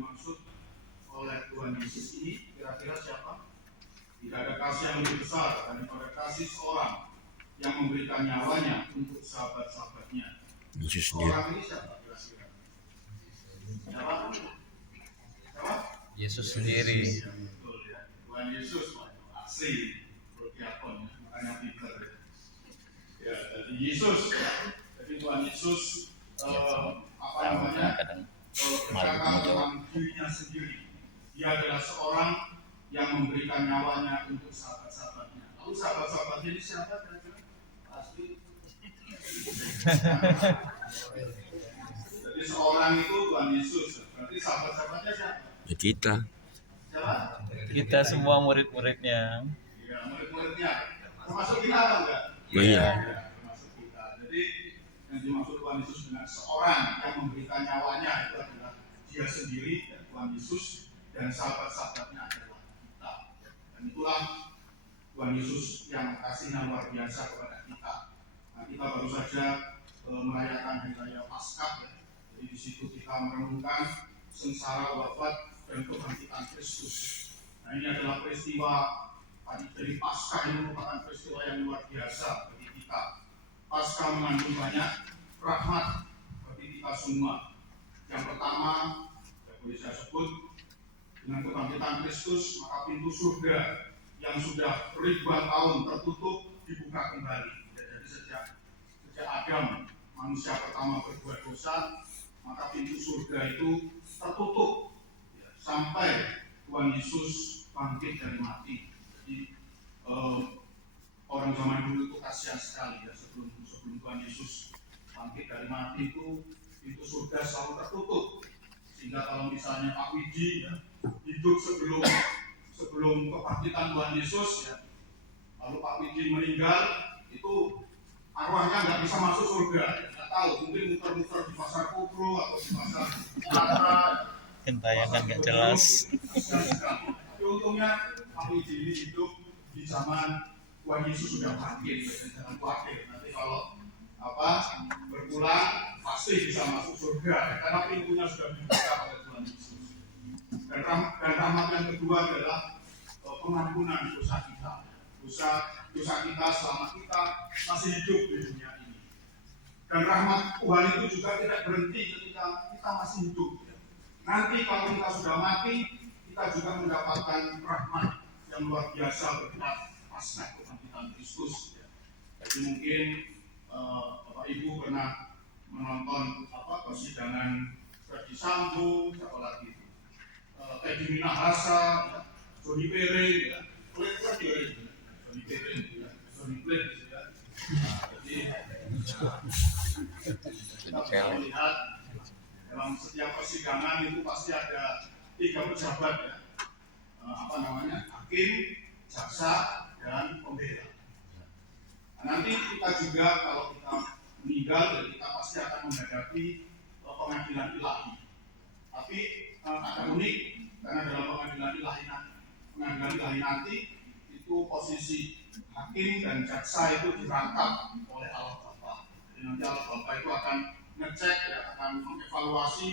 dimaksud oleh Tuhan Yesus ini kira-kira siapa? Tidak ada kasih yang lebih besar daripada kasih seorang yang memberikan nyawanya untuk sahabat-sahabatnya. Yesus sendiri. Orang ini siapa kira-kira? Siapa? Yesus sendiri. Betul ya. Tuhan Yesus asli protiakon, makanya Peter. Ya, jadi Yesus, jadi Tuhan Yesus apa namanya? Berkata tentang dirinya sendiri. Dia adalah seorang yang memberikan nyawanya untuk sahabat-sahabatnya. Lalu sahabat-sahabatnya ini siapa kira-kira? Pasti. Jadi seorang itu Tuhan Yesus. Berarti sahabat-sahabatnya siapa? Ya, kita. Siapa? Kita semua murid-muridnya. Ya, murid-muridnya. Termasuk kita atau enggak? Oh, iya. Ya, termasuk kita. Jadi yang dimaksud Tuhan Yesus dengan seorang yang memberikan nyawanya itu adalah dia sendiri, ya, Tuhan Yesus, dan sahabat-sahabatnya adalah kita. Dan itulah Tuhan Yesus yang kasihnya luar biasa kepada kita. Nah, kita baru saja merayakan hari raya Paskah, ya. Jadi di situ kita merenungkan sengsara, wafat, dan kebangkitan Kristus. Nah, ini adalah peristiwa dari Paskah ini merupakan peristiwa yang luar biasa bagi kita. Paskah mengandung banyak rahmat bagi kita semua. Yang pertama, ya boleh saya sebut, dengan kebangkitan Kristus, maka pintu surga yang sudah ribuan tahun tertutup dibuka kembali. Jadi sejak Adam, manusia pertama berbuat dosa, maka pintu surga itu tertutup ya, sampai Tuhan Yesus bangkit dari mati. Jadi orang zaman dulu itu kasihan sekali ya, sebelum Tuhan Yesus bangkit dari mati itu pintu surga selalu tertutup. Sehingga kalau misalnya Pak Widi ya, hidup sebelum kebangkitan Tuhan Yesus ya, lalu Pak Widi meninggal, itu arwahnya nggak bisa masuk surga, nggak tahu, mungkin muter-muter di pasar Kubro atau di pasar Latra. Tayangan nggak jelas. Tapi untungnya Pak Widi ini hidup di zaman Tuhan Yesus sudah bangkit, jangan khawatir. Nanti kalau berpulang pasti bisa masuk surga karena pintunya sudah dibuka oleh Tuhan Yesus. Dan rahmat yang kedua adalah pengampunan dosa kita. Dosa kita selama kita masih hidup di dunia ini. Dan rahmat Tuhan itu juga tidak berhenti ketika kita masih hidup. Nanti kalau kita sudah mati, kita juga mendapatkan rahmat yang luar biasa berkat Paskah kebangkitan Kristus. Jadi mungkin Bapak Ibu pernah menonton persidangan Ferdy Sambo, siapa lagi itu, Teddy Minahasa, ya, Johnny Perry, ya, Johnny Perry, ya, Johnny Perry, ya. Nah, jadi kita bisa melihat dalam setiap persidangan itu pasti ada 3 pejabat ya, hakim, jaksa, dan pembela. Nah, nanti kita juga kalau kita meninggal, dan kita pasti akan menghadapi pengadilan ilahi. Tapi ada unik karena dalam pengadilan ilahi nanti itu posisi hakim dan jaksa itu dirangkap oleh Allah Bapa. Jadi nanti Allah Bapa itu akan ngecek, ya, akan mengevaluasi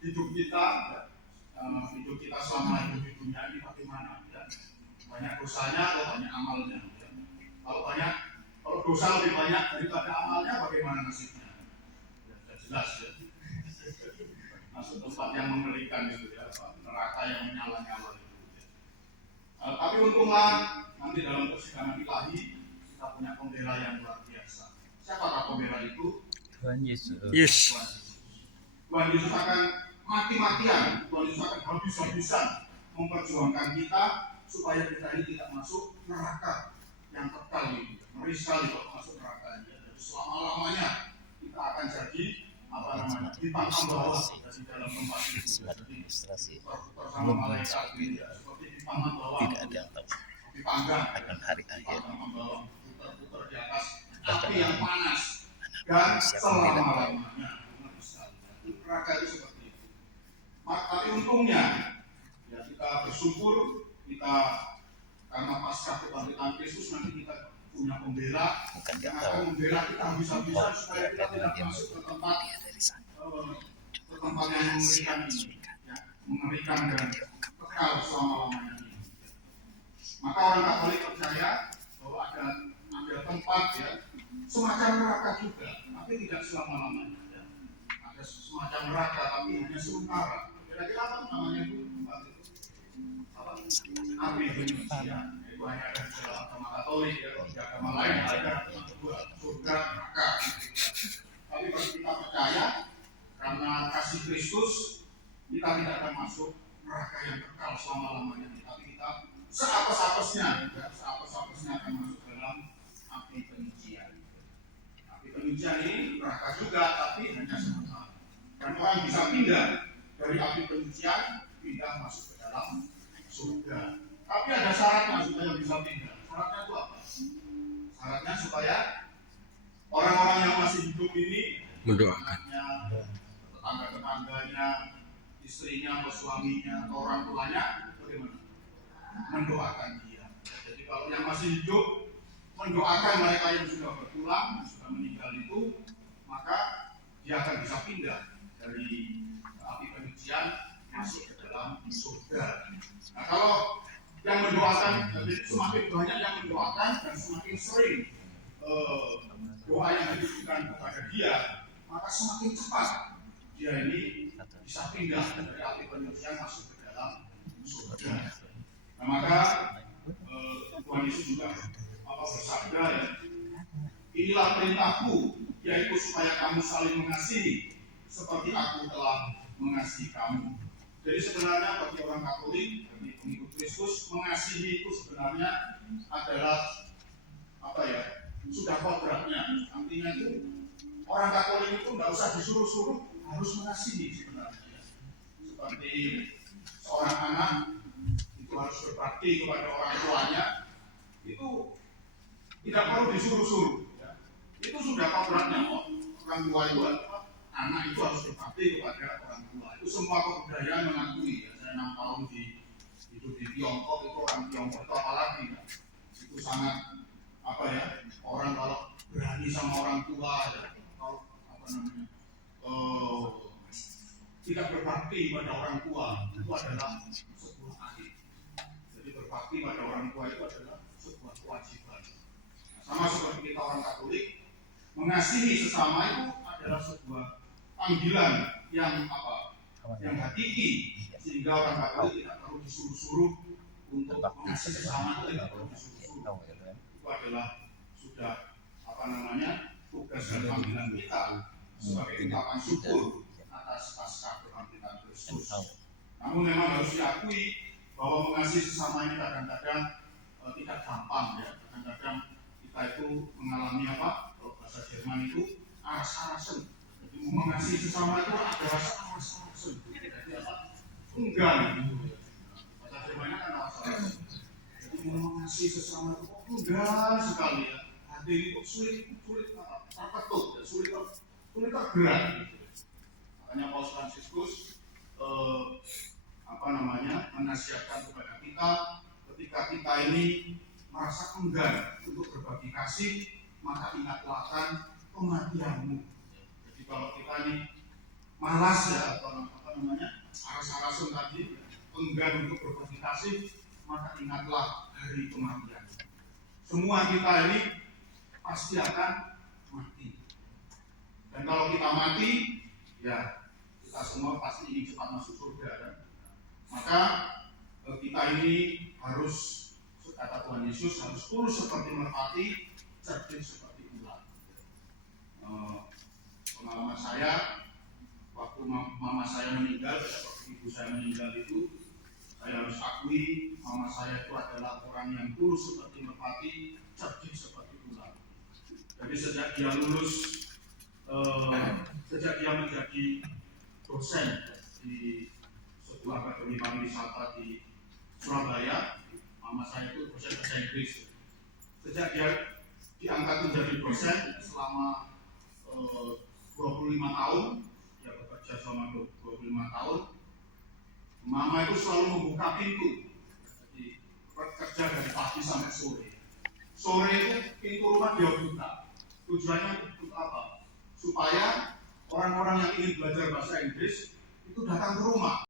hidup kita, ya, hidup kita selama hidup di dunia ini bagaimana, ya. Banyak dosanya atau banyak amalnya, ya. Kalau dosa lebih banyak daripada amalnya, bagaimana nasibnya? Ya, jelas ya. Masuk tempat yang mengerikan itu ya, neraka yang menyala-nyala itu. Ya. Tapi untunglah nanti dalam persidangan ilahi kita punya pembela yang luar biasa. Siapakah pembela itu? Tuhan Yesus. Yes. Tuhan Yesus akan mati-matian, Tuhan Yesus akan habis-habisan memperjuangkan kita supaya kita ini tidak masuk neraka yang kekal ini. Ngeri sekali kalau masuk neraka ini. Jadi selama-lamanya kita akan jadi dipangkam bawah dari dalam tempat itu. Bersama malaikat ini, seperti dipangkam bawah. Tidak ada yang tahu dipanggang akan hari akhir. Putar-putar di atas api yang panas dan selama-lamanya. Neraka itu seperti itu. Tapi untungnya ya kita bersyukur, kita karena Paskah kebangkitan Kristus nanti kita punya pembela yang akan membela kita habis-habisan supaya kita tidak masuk ke tempat yang mengerikan ini. Ya. mengerikan dan kekal selama-lamanya ini. Maka orang Katolik percaya bahwa ada tempat ya semacam neraka juga, tapi tidak selama-lamanya. Ya. Ada semacam neraka tapi hanya sementara. Kira-kira apa namanya itu tempat itu? Apa? Api penyucian. Itu hanya ada di dalam agama Katolik ya. Di agama lain ada dua, surga, neraka. Tapi kalau kita percaya karena kasih Kristus, kita tidak akan masuk neraka yang kekal selama-lamanya. Tapi kita seapes-apesnya akan masuk dalam api penyucian. Api penyucian ini neraka juga, tapi hanya sementara. Dan orang bisa pindah dari api penyucian, pindah masuk ke dalam surga. Tapi ada syaratnya supaya bisa pindah. Syaratnya itu apa? Syaratnya supaya orang-orang yang masih hidup ini mendoakan tetangga-tetangganya, istrinya atau suaminya atau orang tuanya bagaimana? Mendoakan dia. Jadi kalau yang masih hidup mendoakan mereka yang sudah berpulang, yang sudah meninggal itu, maka dia akan bisa pindah dari api penyucian masuk ke dalam surga. Nah kalau yang mendoakan, jadi semakin banyak yang mendoakan dan semakin sering doa yang ditujukan kepada dia, maka semakin cepat dia ini bisa pindah dari api penyucian masuk ke dalam surga. Nah maka Tuhan Yesus juga bersabda ya, inilah perintahku, yaitu supaya kamu saling mengasihi seperti aku telah mengasihi kamu. Jadi sebenarnya bagi orang Katolik, bagi pengikut Kristus, mengasihi itu sebenarnya adalah apa ya? Sudah kodratnya. Artinya itu orang Katolik itu tidak usah disuruh-suruh harus mengasihi sebenarnya. Seperti seorang anak itu harus berbakti kepada orang tuanya, itu tidak perlu disuruh-suruh. Ya. Itu sudah kodratnya kok. Orang tua itu anak itu harus berbakti kepada orang tua. Itu semua kebudayaan mengakui. Ya. Saya 6 tahun hidup di Tiongkok, itu orang Tiongkok itu apalagi ya. Itu sangat apa ya? Orang kalau berani sama orang tua, ya, kalau apa namanya, tidak berbakti pada orang tua itu adalah sebuah aib. Jadi berbakti pada orang tua itu adalah sebuah kewajiban. Nah, sama seperti kita orang Katolik, mengasihi sesama itu adalah sebuah panggilan yang apa? Yang hakiki, sehingga orang Katolik tidak perlu disuruh-suruh untuk mengasihi sesama, itu tidak perlu disuruh-suruh. Itu adalah sudah apa namanya tugas dan panggilan kita sebagai ungkapan syukur atas pasca kebangkitan Kristus. Namun memang harus diakui bahwa mengasihi sesama ini kadang-kadang tidak gampang ya. Kadang-kadang kita itu mengalami apa? Kalau bahasa Jerman itu aras-arasen. Jadi mengasihi sesama itu ada rasa aras-arasen. Jadi apa? Enggan gitu. Bahasa Jermannya kan aras-arasen. Jadi mengasihi sesama itu enggan sekali ya. Hati ini kok sulit terketuk, sulit tergerak. Makanya Paus Fransiskus menasihatkan kepada kita ketika kita ini merasa enggan untuk berbagi kasih, maka ingatlah kematianmu. Jadi kalau kita ini malas ya atau aras-arasen tadi, enggan untuk berbagi kasih, maka ingatlah hari kematian. Semua kita ini pasti akan mati. Dan kalau kita mati, ya kita semua pasti ingin cepat masuk surga kan? Maka kita ini harus, kata Tuhan Yesus, harus tulus seperti merpati, cerdik seperti ular. Pengalaman saya, waktu mama saya meninggal, waktu ibu saya meninggal itu, saya harus akui mama saya itu adalah orang yang tulus seperti merpati, cerdik seperti ular. Jadi sejak dia lulus, sejak dia menjadi dosen di sebuah akademi pariwisata di Surabaya, mama saya itu dosen bahasa Inggris. Sejak dia diangkat menjadi dosen selama 25 tahun, dia bekerja selama 25 tahun, mama itu selalu membuka pintu. Jadi bekerja dari pagi sampai sore. Sore itu pintu rumah dia buka. Tujuannya untuk apa? Supaya orang-orang yang ingin belajar bahasa Inggris itu datang ke rumah.